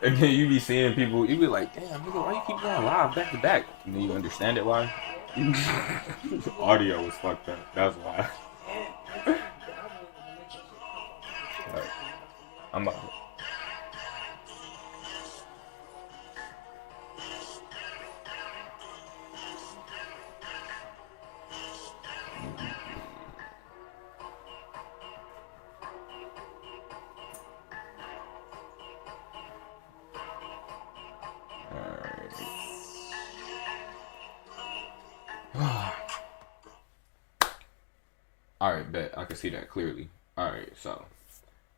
And then you be seeing people, you be like, damn, nigga, why you keep going live back to back? And then you understand it why. Audio was fucked up. That's why. Like, I'm about Alright. Alright, bet. I can see that clearly. Alright, so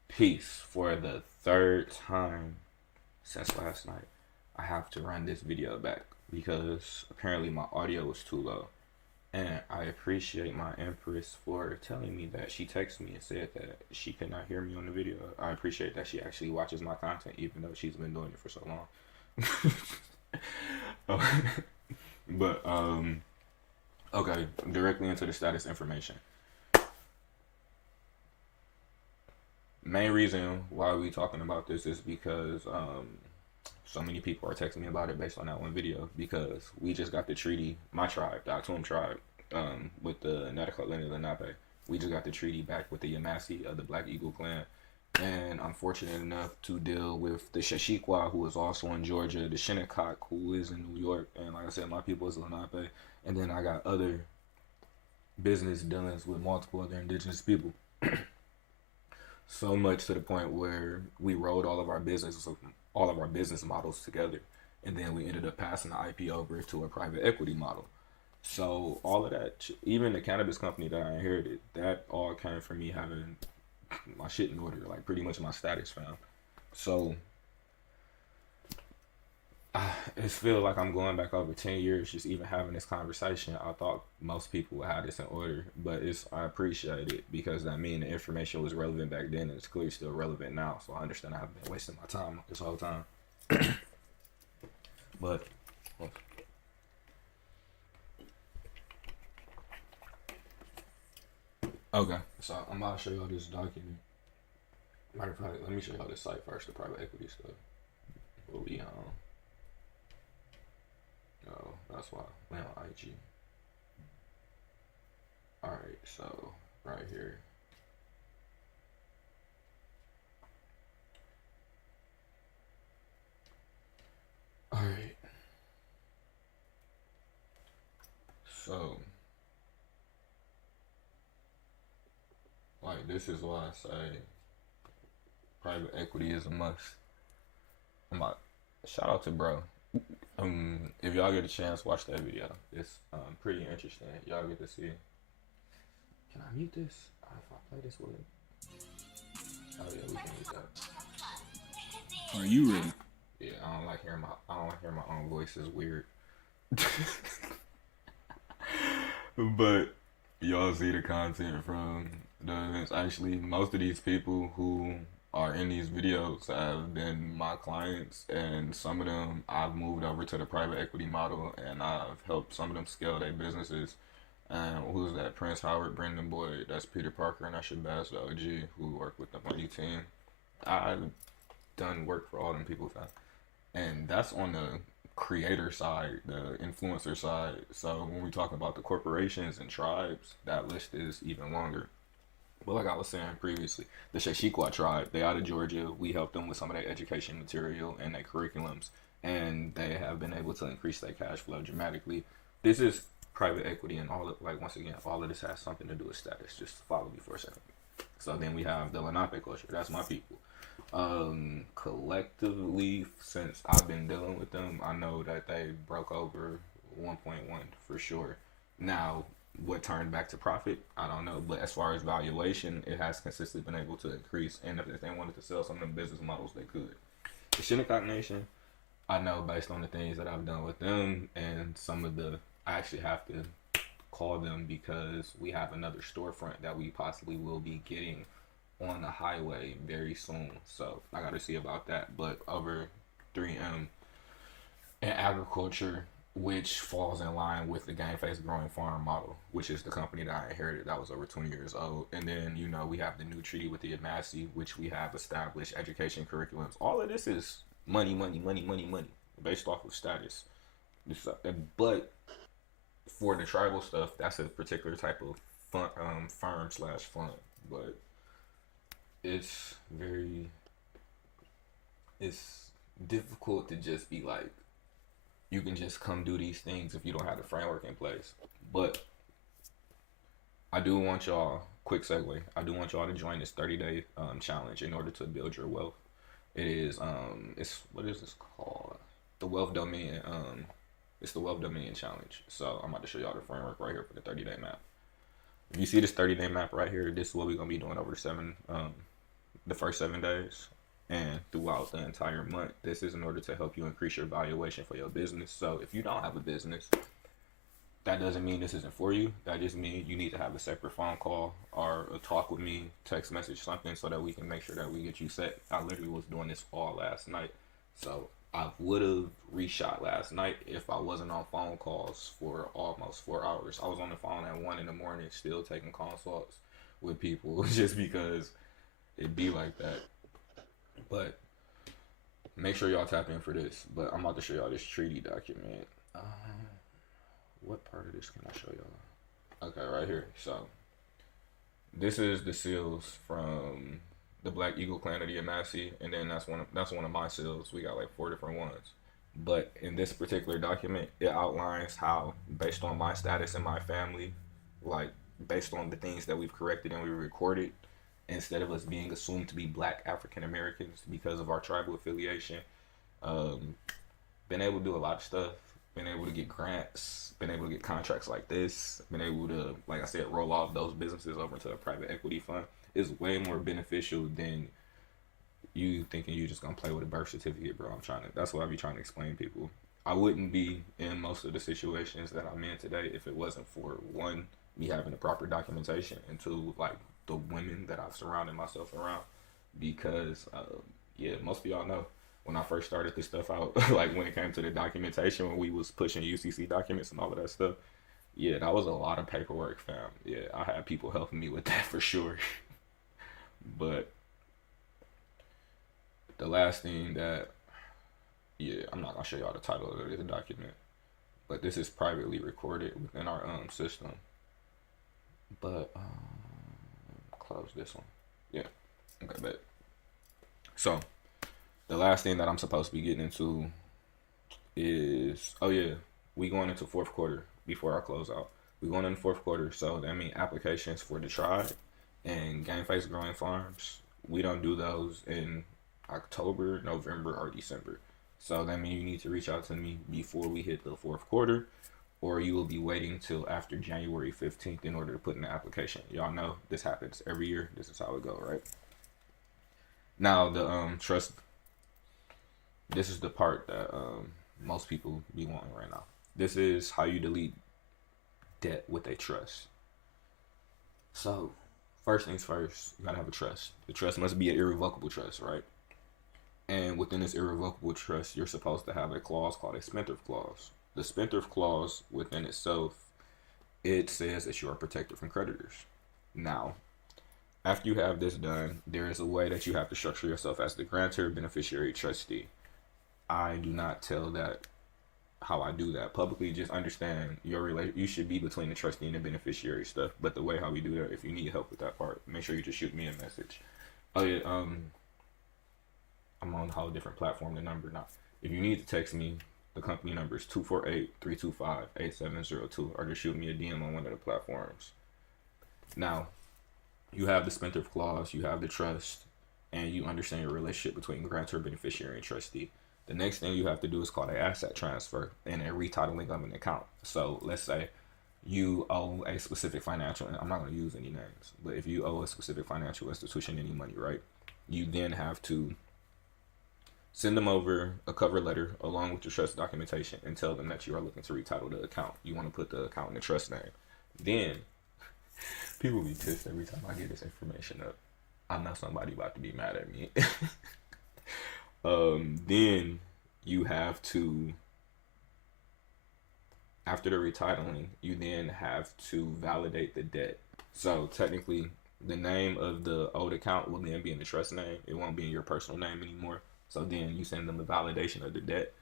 peace for the third time since last night. I have to run this video back because apparently my audio was too low. And I appreciate my Empress for telling me that she texted me and said that she could not hear me on the video. I appreciate that she actually watches my content even though she's been doing it for so long. But okay, directly into the status information. Main reason why we talking about this is because so many people are texting me about it based on that one video because we just got the treaty, my tribe, the Atum tribe, with the Natacotland Lenape. We just got the treaty back with the Yamasi of the Black Eagle clan. And I'm fortunate enough to deal with the Shashiqua, who is also in Georgia, the Shinnecock, who is in New York, and like I said, my people is Lenape. And then I got other business dealings with multiple other indigenous people. So much to the point where we rolled all of our business models together, and then we ended up passing the IP over to a private equity model. So all of that, even the cannabis company that I inherited, that all came from me having my shit in order, like pretty much my status found. So it feels like I'm going back over 10 years just even having this conversation. I thought most people would have this in order, but I appreciate it because that means the information was relevant back then and it's clearly still relevant now. So I understand I've been wasting my time this whole time. But okay, so I'm about to show y'all this document. Matter of fact, let me show y'all this site first, the private equity stuff. What we on? No, that's why we on IG. All right, so right here. All right, so like this is why I say private equity is a must. I'm like, shout out to bro. If y'all get a chance, watch that video. It's pretty interesting. Y'all get to see. Can I mute this? If I play this with it. Oh yeah, we can mute that. Are you ready? Yeah, I don't like hearing my own voice. Is weird. But y'all see the content from the events. Actually, most of these people who are in these videos have been my clients, and some of them I've moved over to the private equity model, and I've helped some of them scale their businesses. And who's that? Prince Howard, Brendan Boyd, that's Peter Parker, and that's Shabazz the OG, who work with the Money team. I've done work for all them people, fam. And that's on the creator side, the influencer side. So when we talk about the corporations and tribes, that list is even longer. But like I was saying previously, the Shashiqua tribe, they out of Georgia. We helped them with some of their education material and their curriculums, and they have been able to increase their cash flow dramatically. This is private equity, and all of, like once again, all of this has something to do with status. Just follow me for a second. So then we have the Lenape culture. That's my people. Collectively, since I've been dealing with them, I know that they broke over 1.1 for sure. Now, what turned back to profit, I don't know. But as far as valuation, it has consistently been able to increase. And if they wanted to sell some of them business models, they could. The Shinnecock Nation, I know based on the things that I've done with them and some of the, I actually have to call them because we have another storefront that we possibly will be getting on the highway very soon. So I got to see about that. But over 3M and agriculture, which falls in line with the Game Face Growing Farm model, which is the company that I inherited that was over 20 years old. And then, we have the new treaty with the Massey, which we have established education curriculums. All of this is money, money, money, money, money, based off of status. But for the tribal stuff, that's a particular type of firm slash fund. But it's very, it's difficult to just be like, you can just come do these things if you don't have the framework in place. But I do want y'all, quick segue, I do want y'all to join this 30-day challenge in order to build your wealth. It is, what is this called? The Wealth Dominion, it's the Wealth Dominion Challenge. So I'm about to show y'all the framework right here for the 30-day map. If you see this 30-day map right here, this is what we're going to be doing over the first 7 days. And throughout the entire month, this is in order to help you increase your valuation for your business. So if you don't have a business, that doesn't mean this isn't for you. That just means you need to have a separate phone call or a talk with me, text message, something, so that we can make sure that we get you set. I literally was doing this all last night. So I would have reshot last night if I wasn't on phone calls for almost 4 hours. I was on the phone at 1 in the morning still taking consults with people just because it'd be like that. But make sure y'all tap in for this. But I'm about to show y'all this treaty document. What part of this can I show y'all? Okay, right here. So this is the seals from the Black Eagle Clan of the Massey, and then that's one of my seals. We got like 4 different ones. But in this particular document, it outlines how, based on my status in my family, like based on the things that we've corrected and we recorded, instead of us being assumed to be Black African Americans because of our tribal affiliation, been able to do a lot of stuff, been able to get grants, been able to get contracts like this, been able to, like I said, roll off those businesses over to a private equity fund is way more beneficial than you thinking you just gonna play with a birth certificate, bro. That's what I be trying to explain to people. I wouldn't be in most of the situations that I'm in today if it wasn't for, one, me having the proper documentation, and two, like, the women that I've surrounded myself around. Because most of y'all know when I first started this stuff out, like when it came to the documentation, when we was pushing UCC documents and all of that stuff, that was a lot of paperwork, fam. I had people helping me with that for sure. But the last thing that, I'm not gonna show y'all the title of the document, but this is privately recorded within our system. But close this one. Okay, bet. So the last thing that I'm supposed to be getting into is, we going into fourth quarter before I close out. We going into fourth quarter, so that means applications for the tribe and Game Face Growing Farms. We don't do those in October, November, or December. So that means you need to reach out to me before we hit the fourth quarter, or you will be waiting till after January 15th in order to put in the application. Y'all know this happens every year. This is how it go, right? Now, the trust, this is the part that most people be wanting right now. This is how you delete debt with a trust. So, first things first, you gotta have a trust. The trust must be an irrevocable trust, right? And within this irrevocable trust, you're supposed to have a clause called a spendthrift clause. The spendthrift clause within itself, it says that you are protected from creditors. Now, after you have this done, there is a way that you have to structure yourself as the grantor, beneficiary, trustee. I do not tell that how I do that publicly. Just understand you should be between the trustee and the beneficiary stuff. But the way how we do that, if you need help with that part, make sure you just shoot me a message. I'm on a whole different platform. The number now. If you need to text me, the company number is 248-325-8702, or just shoot me a DM on one of the platforms. Now, you have the spendthrift clause, you have the trust, and you understand your relationship between grantor, beneficiary, and trustee. The next thing you have to do is called an asset transfer and a retitling of an account. So let's say you owe a specific financial, I'm not going to use any names, but if you owe a specific financial institution any money, right, you then have to send them over a cover letter along with your trust documentation and tell them that you are looking to retitle the account. You want to put the account in the trust name. Then people be pissed every time I get this information up. I know somebody about to be mad at me. Then you have to After the retitling, you then have to validate the debt. So technically, the name of the old account will then be in the trust name. It won't be in your personal name anymore. So then you send them the validation of the debt,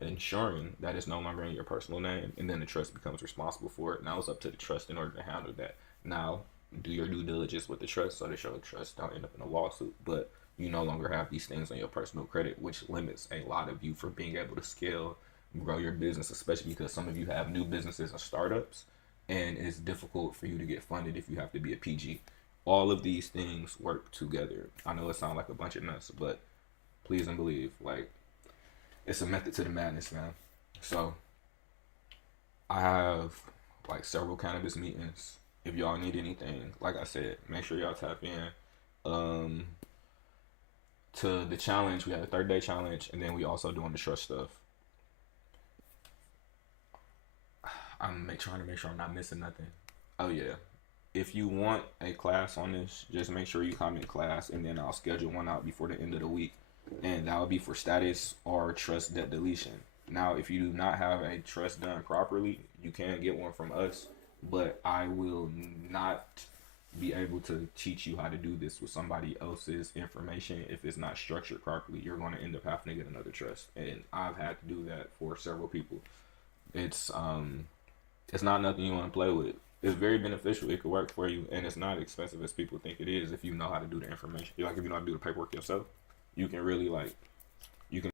ensuring that it's no longer in your personal name, and then the trust becomes responsible for it. Now it's up to the trust in order to handle that. Now, do your due diligence with the trust so that your trust don't end up in a lawsuit. But you no longer have these things on your personal credit, which limits a lot of you from being able to scale, grow your business, especially because some of you have new businesses and startups, and it's difficult for you to get funded if you have to be a PG. All of these things work together. I know it sounds like a bunch of nuts, but please and believe, like, it's a method to the madness, man. So I have like several cannabis meetings. If y'all need anything, like I said, make sure y'all tap in. To the challenge, we have a 30-day challenge, and then we also doing the trust stuff. Trying to make sure I'm not missing nothing. Oh yeah, if you want a class on this, just make sure you comment class, and then I'll schedule one out before the end of the week, and that will be for status or trust debt deletion. Now, if you do not have a trust done properly, you can get one from us, but I will not be able to teach you how to do this with somebody else's information if it's not structured properly. You're going to end up having to get another trust, and I've had to do that for several people. It's it's not nothing you want to play with. It's very beneficial. It could work for you, and it's not expensive as people think it is if you know how to do the information. Like if you know how to do the paperwork yourself, you can really like